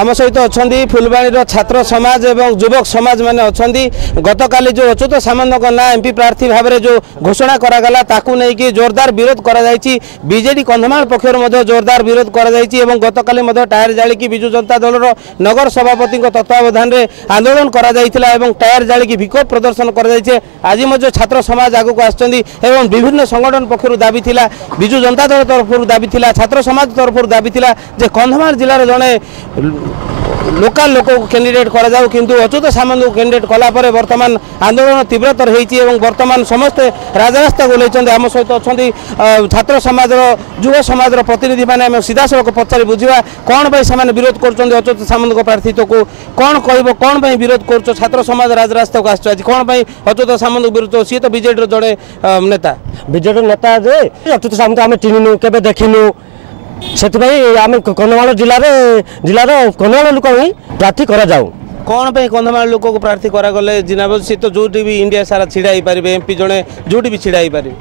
आम सहित अच्छा फुलबाणी छात्र समाज और युवक समाज मैंने अच्छा गतकाली जो अच्युत सामंत ना एमपी प्रार्थी भाव में जो घोषणा करागला ताकू नहीं कि जोरदार विरोध बीजेडी कंधमाल पक्षर जोरदार विरोध कर गतकाली टायर जाली विजु जनता दल नगर सभापति तत्वावधान में आंदोलन करा टायर जाली विक्षोभ प्रदर्शन कर आज छात्र समाज आगक आसुँच विभिन्न संगठन पक्षर दाबी थिला विजु जनता दल तरफ दाबी थिला छात्र समाज तरफ दाबी थिला जे कंधमाल जिलार जड़े लोकाल लोक कैंडिडेट करा किंतु अच्युत सामंत कैंडिडेट कलापर वर्तमान आंदोलन तीव्रतर होती वर्तमान समस्ते राजरास्ता ओल्लैंट आम सहित अच्छा छात्र समाज युव समाज प्रतिनिधि मैंने सीधा सड़क पचारि बुझा कौन भाई से विरोध कर अच्युत सामंत प्रार्थित्व को कौन कह कौन विरोध कर छात्र समाज राजरास्ता को आज कौन अच्युत सामंत विरोध सी तो बीजेडी जड़े नेता बीजेडी नेता अच्युत सामंत आम चिन्हनु के देखिनु से आम कंधमाल जिलार कंधमाल लोक ही प्रार्थी करा जाऊ कौन पे कंधमाल लोक को प्रार्थी करागले जिनाब सी तो जो भी इंडिया सारा छिड़ा ही पारे एमपी जड़े जो भी छिड़ा ही पारे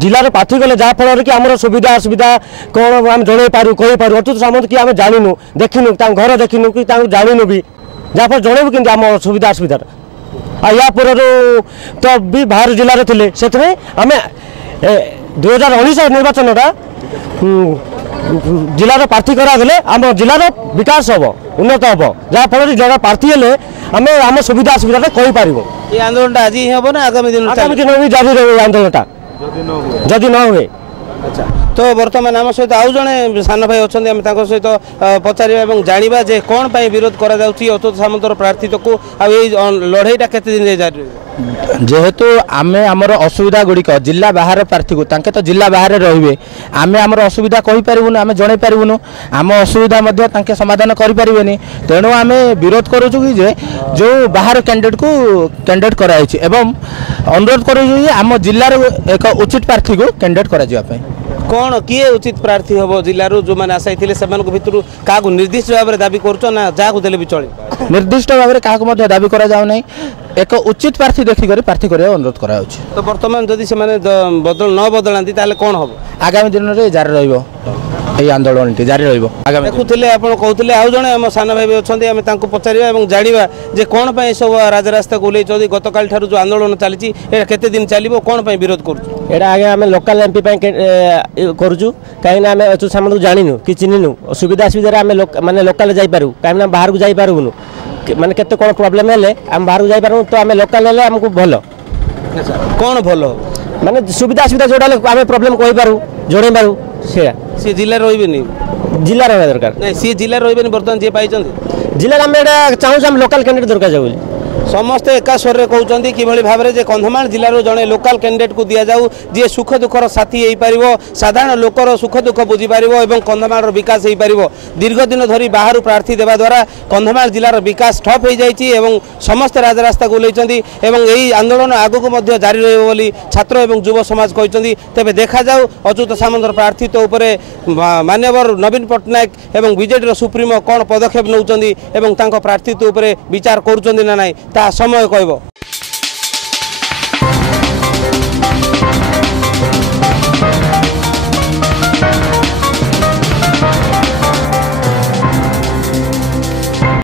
जिलार प्रार्थी गले जहाँफल कि आम सुविधा असुविधा कौन आम जन पारू कही पारू अच्युत सामंत कि आम जानू देखिनु घर देखिनु कि जानू भी जहाँफल जनबू कि आम सुविधा असुविधा या पूर्व तो भी बाहर जिले थे से आम 2019 निर्वाचन जिलार प्रार्थी करागले आम जिलार विकास हम उन्नत हम जहाँफल जगह प्रार्थी हेले आम आम सुविधा असुविधा कही पारू ये आंदोलन आज ही हम ना आगामी दिन भी जारी रहे आंदोलन जदि न हुए। अच्छा तो बर्तमान आम सहित आउ जड़े सान भाई अच्छा आम सहित पचार जाना जे कौन पाई विरोध करा अच्युत सामंतर प्रार्थित्व को लड़ाईटा केते दिन जारी जेहेतु आमे आमर असुविधा गुड़िक जिला बाहर प्रार्थी को तांके तो जिला बाहर रे आमे आमर असुविधा कहि पारिबुनु आमे जणै पारिबुनु आम असुविधा मध्य तांके समाधान करि पारिबेनी तेणु आमे विरोध करूछु कि जे जो बाहर कैंडिडेट कराइछि एवं अनुरोध करूछु कि आम जिल्ला एक उचित प्रार्थी को कैंडिडेट करा जिया पई कौन किए उचित प्रार्थी हम जिलूर जो मैंने आशाई से भितर क्या निर्दिष्ट भाव में दाबी कर जहाँ देले भी चले निर्दिष्ट भाव में क्या दाबी करा एक उचित प्रार्थी देखिक प्रार्थी करने अनुरोध करा तो बर्तमान जदि से बदल न बदलांती कौन हम आगामी दिन में जारी रही आंदोलन जारी देखुले आप कहते आउ जड़े आम सान भाई अच्छा पचार जाना जे कौन सब राजरास्ता को ओल्लैंट गतकाल जो आंदोलन चली केते दिन चलो कौन विरोध कर आगे आम लोकाल एमपी करूँ कहीं आम अच्युत सामंत जानू कि चिन्हनु सुविधा असुविधा माने लोकाल जापारू कहीं बाहर को जापारूनु माने केते कौन प्रोब्लेम हेले आम बाहर को जापारू तो आम लोकाल हेले आमको भल कौन भल माने सुविधा असुविधा जोड़ा आम प्रोब्लेम कही पारू जड़े पारू सी जिले रही जिला रहा दरकार नहीं सी जिले रही बर्तमान जी पाई जिले आम चाहूँ आम लोकाल कैंडिडेट दरकार जाऊ समस्ते एका स्वर में कहते कि भाव में कंधमाल जिलार जड़े लोकाल कैंडिडेट को दि जाऊ जी सुख दुखर साथी हो पार साधारण लोकर सुख दुख बुझीपार और कंधमाल विकास हो पार दीर्घ दिन धरी बाहर प्रार्थी देवा द्वारा कंधमाल जिलार विकास ठप हो जाए समस्त राजरास्ता को ओल्लैंट यही आंदोलन आगक जारी रही छात्र और युव समाज कहते तेज देखा जाऊ अच्युत सामंत प्रार्थित्व उपर माननीय नवीन पट्टनायक और बीजेडी सुप्रीमो कौन पदक्षेप नौकरी प्रार्थित्व उपर विचार करुँच ना ना समय कहब।